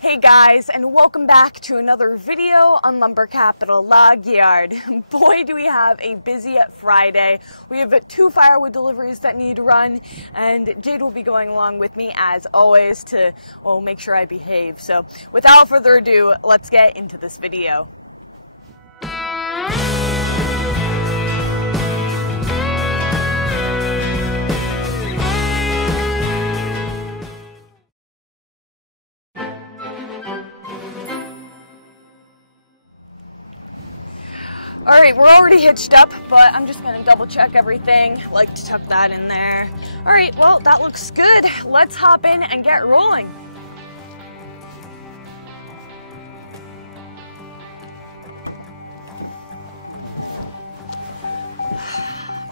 Hey guys, and welcome back to another video on Lumber Capital Log Yard. Boy, do we have a busy Friday. We have 2 firewood deliveries that need to run, and Jade will be going along with me as always to, well, make sure I behave. So without further ado, let's get into this video. Alright, we're already hitched up, but I'm just gonna double check everything. Like to tuck that in there. Alright, well, that looks good. Let's hop in and get rolling.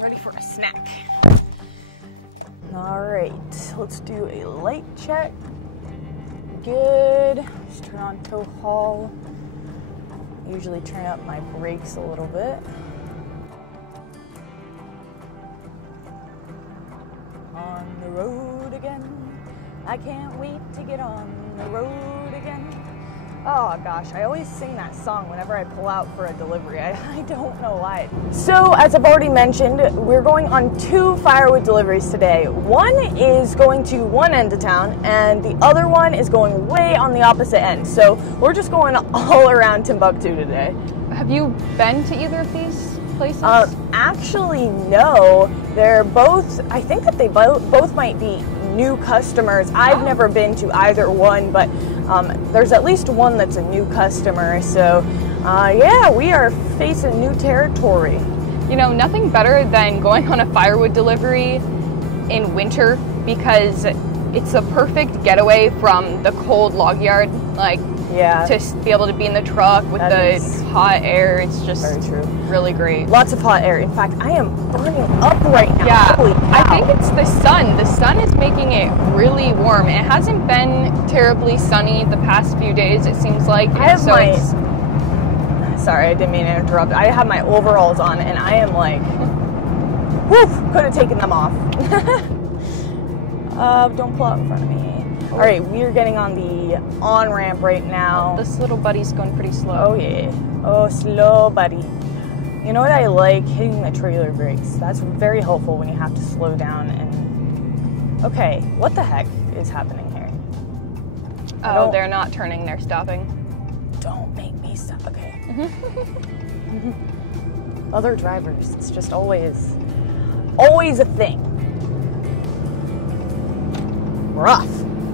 Ready for a snack. Alright, let's do a light check. Good. Just turn on tow haul. Usually turn up my brakes a little bit. On the road again. I can't wait to get on the road again. Oh gosh, I always sing that song whenever I pull out for a delivery. I don't know why. So, as I've already mentioned, we're going on 2 firewood deliveries today. One is going to one end of town, and the other one is going way on the opposite end. So, we're just going all around Timbuktu today. Have you been to either of these places? Actually, no. They're both, I think that they both might be new customers. I've never been to either one, but there's at least one that's a new customer. So yeah, we are facing new territory. You know, nothing better than going on a firewood delivery in winter because it's a perfect getaway from the cold log yard. Like, yeah, to be able to be in the truck with the hot air, it's just really great. Lots of hot air. In fact, I am burning up right now. Yeah, holy cow. I think it's the sun. The sun is making it really warm. It hasn't been terribly sunny the past few days, it seems like. Sorry, I didn't mean to interrupt. I have my overalls on, and I am like, whew, could have taken them off. Don't pull out in front of me. All right, we're getting on the on-ramp right now. This little buddy's going pretty slow. Oh, yeah. Oh, slow buddy. You know what I like? Hitting the trailer brakes. That's very helpful when you have to slow down. And okay, what the heck is happening here? Oh, they're not turning, they're stopping. Don't make me stop. Okay. Other drivers, it's just always a thing. Rough.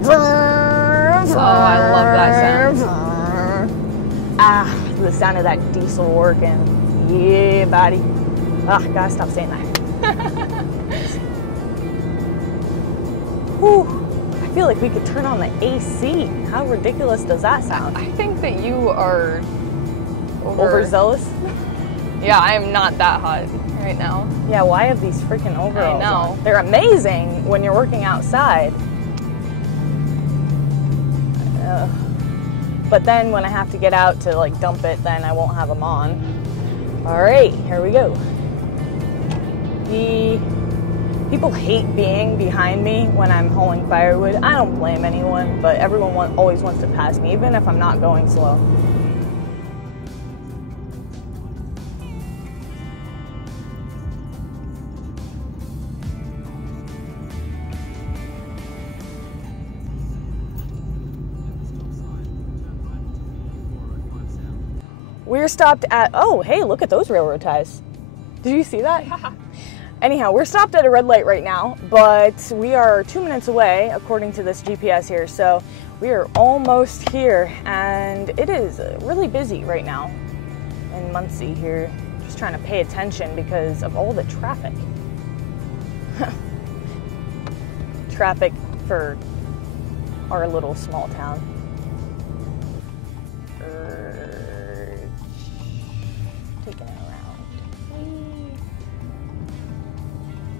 Oh, I love that sound. Ah, the sound of that diesel working. Yeah, buddy. Ah, gotta stop saying that. Whew. I feel like we could turn on the AC. How ridiculous does that sound? I think that you are overzealous. Yeah, I am not that hot right now. Yeah, well, I have these freaking overalls. I know. On. They're amazing when you're working outside. But then when I have to get out to like dump it, then I won't have them on. All right, here we go. People hate being behind me when I'm hauling firewood. I don't blame anyone, but everyone always wants to pass me, even if I'm not going slow. We're stopped at, oh, hey, look at those railroad ties. Did you see that? Yeah. Anyhow, we're stopped at a red light right now, but we are 2 minutes away, according to this GPS here. So we are almost here, and it is really busy right now in Muncie here. Just trying to pay attention because of all the traffic. Traffic for our little small town. Taking it around.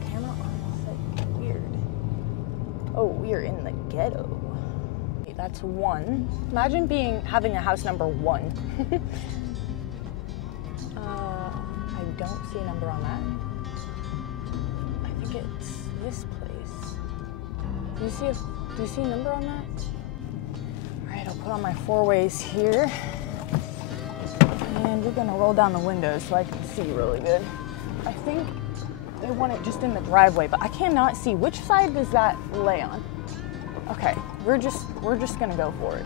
Camera on is like weird. Oh, we are in the ghetto. Okay, that's 1. Imagine having a house number 1. I don't see a number on that. I think it's this place. Do you see a number on that? All right, I'll Put on my 4-ways here. And we're gonna roll down the windows so I can see really good. I think they want it just in the driveway, but I cannot see. Which side does that lay on? Okay, we're just gonna go for it.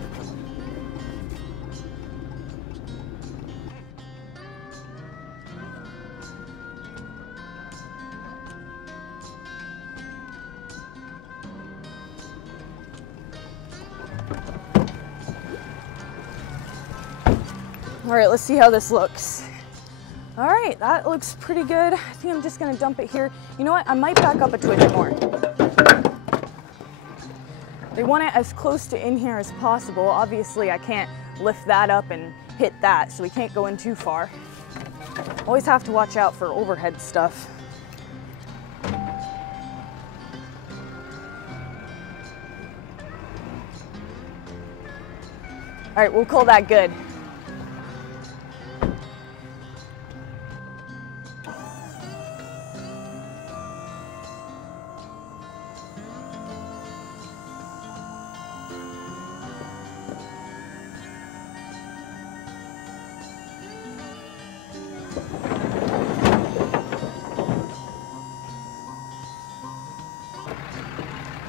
All right, let's see how this looks. All right, that looks pretty good. I think I'm just gonna dump it here. You know what, I might back up a twitch more. They want it as close to in here as possible. Obviously, I can't lift that up and hit that, so we can't go in too far. Always have to watch out for overhead stuff. All right, we'll call that good.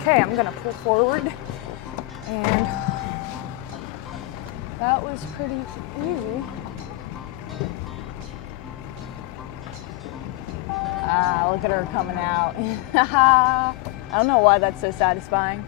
Okay, I'm gonna pull forward, and that was pretty easy. Ah, look at her coming out. I don't know why that's so satisfying.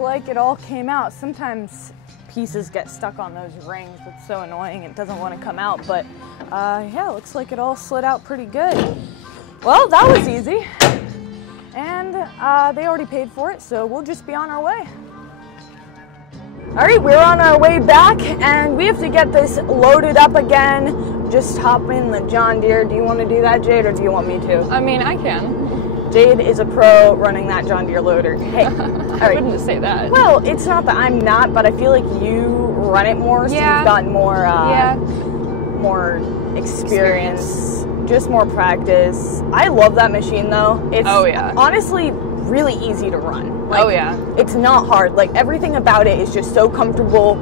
Like it all came out. Sometimes pieces get stuck on those rings. It's so annoying. It doesn't want to come out, but yeah, looks like it all slid out pretty good. Well, that was easy, and they already paid for it, so we'll just be on our way. All right, we're on our way back, and we have to get this loaded up again. Just hop in the John Deere. Do you want to do that, Jade, or do you want me to? I mean, I can. Jade is a pro running that John Deere loader. Hey, all right. I wouldn't say that. Well, it's not that I'm not, but I feel like you run it more, so you've gotten more, more experience, just more practice. I love that machine, though. It's honestly really easy to run. Like, it's not hard. Like, everything about it is just so comfortable.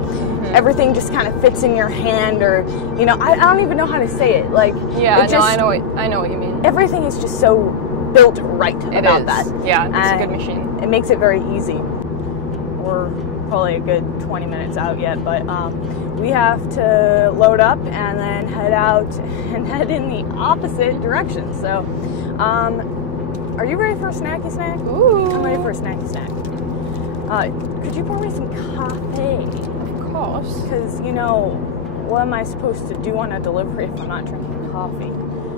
Everything just kind of fits in your hand, or you know, I don't even know how to say it. Like, I know what you mean. Everything is just so built right about that. Yeah, it's a good machine. It makes it very easy. We're probably a good 20 minutes out yet, but we have to load up and then head out and head in the opposite direction. So, are you ready for a snacky snack? Ooh. I'm ready for a snacky snack. Could you pour me some coffee? Of course. Because, you know, what am I supposed to do on a delivery if I'm not drinking coffee?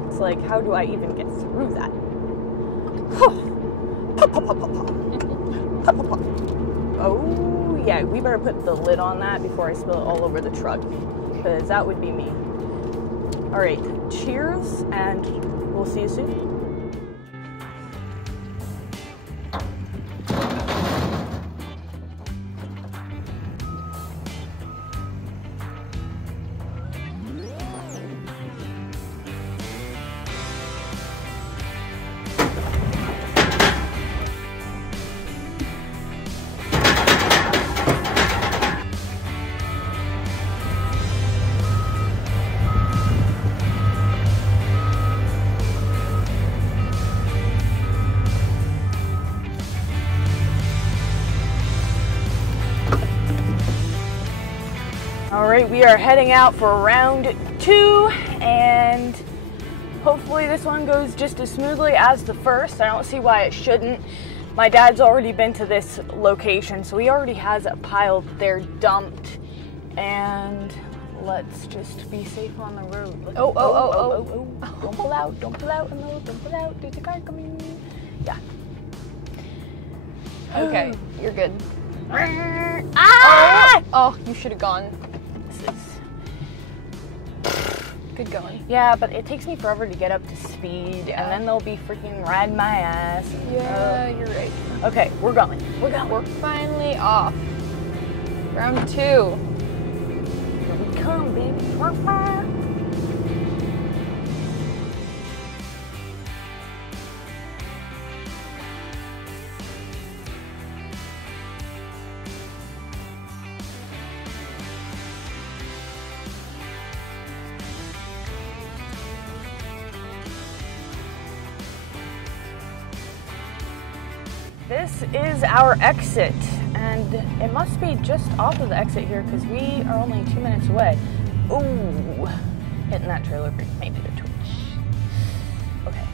It's like, how do I even get through that? Oh yeah, we better put the lid on that before I spill it all over the truck, because that would be me. All right, cheers, and we'll see you soon. All right, we are heading out for round 2, and hopefully this one goes just as smoothly as the first. I don't see why it shouldn't. My dad's already been to this location, so he already has a pile there dumped, and let's just be safe on the road. Oh. Don't pull out, don't pull out, no, don't pull out, there's a car coming. Yeah. Okay, you're good. Ah! Oh, you should have gone. Good going. Yeah, but it takes me forever to get up to speed, and then they'll be freaking riding my ass. Yeah, you're right. Okay, we're going. We're finally off. Round 2. this is our exit, and it must be just off of the exit here because we are only 2 minutes away. Ooh, hitting that trailer brake made it a twitch. Okay.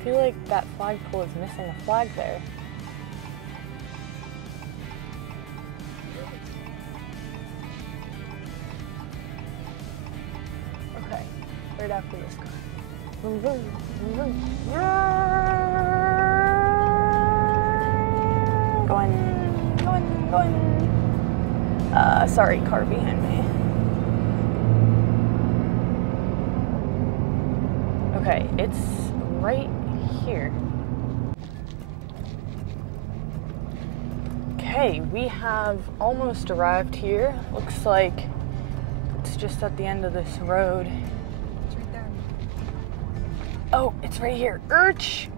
I feel like that flagpole is missing a flag there. Okay, right after this car. Vroom, vroom, vroom, vroom. Going. Sorry, car behind me. Okay, it's right here. Okay, we have almost arrived here. Looks like it's just at the end of this road. It's right there. Oh, it's right here. Urch!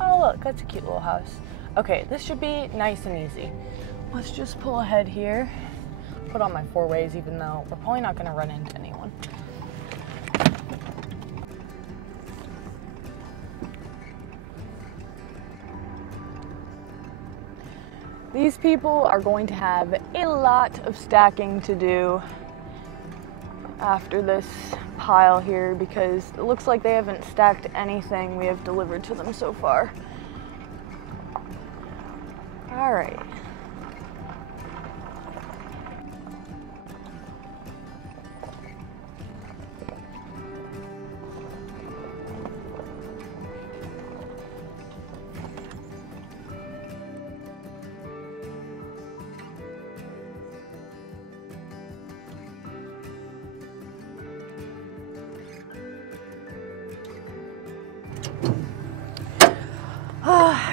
Oh, look, that's a cute little house. Okay, this should be nice and easy. Let's just pull ahead here. Put on my 4-ways, even though we're probably not going to run into anyone. These people are going to have a lot of stacking to do after this pile here because it looks like they haven't stacked anything we have delivered to them so far. All right.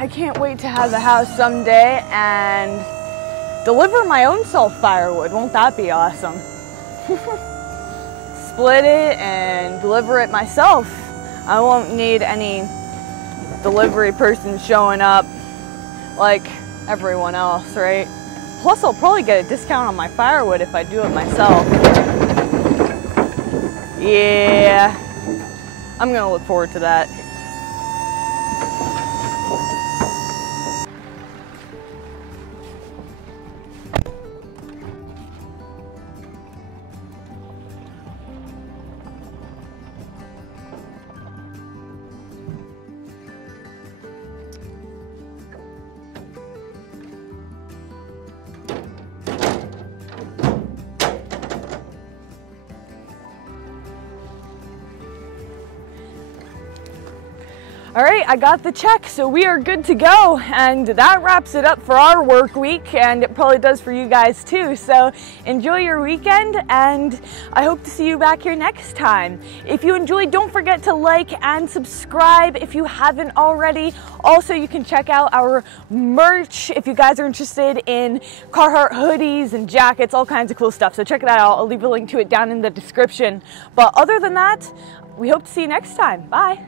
I can't wait to have the house someday and deliver my own self firewood. Won't that be awesome? Split it and deliver it myself. I won't need any delivery person showing up like everyone else, right? Plus, I'll probably get a discount on my firewood if I do it myself. Yeah, I'm gonna look forward to that. All right, I got the check, so we are good to go. And that wraps it up for our work week, and it probably does for you guys too. So enjoy your weekend, and I hope to see you back here next time. If you enjoyed, don't forget to like and subscribe if you haven't already. Also, you can check out our merch if you guys are interested in Carhartt hoodies and jackets, all kinds of cool stuff. So check it out. I'll leave a link to it down in the description. But other than that, we hope to see you next time. Bye.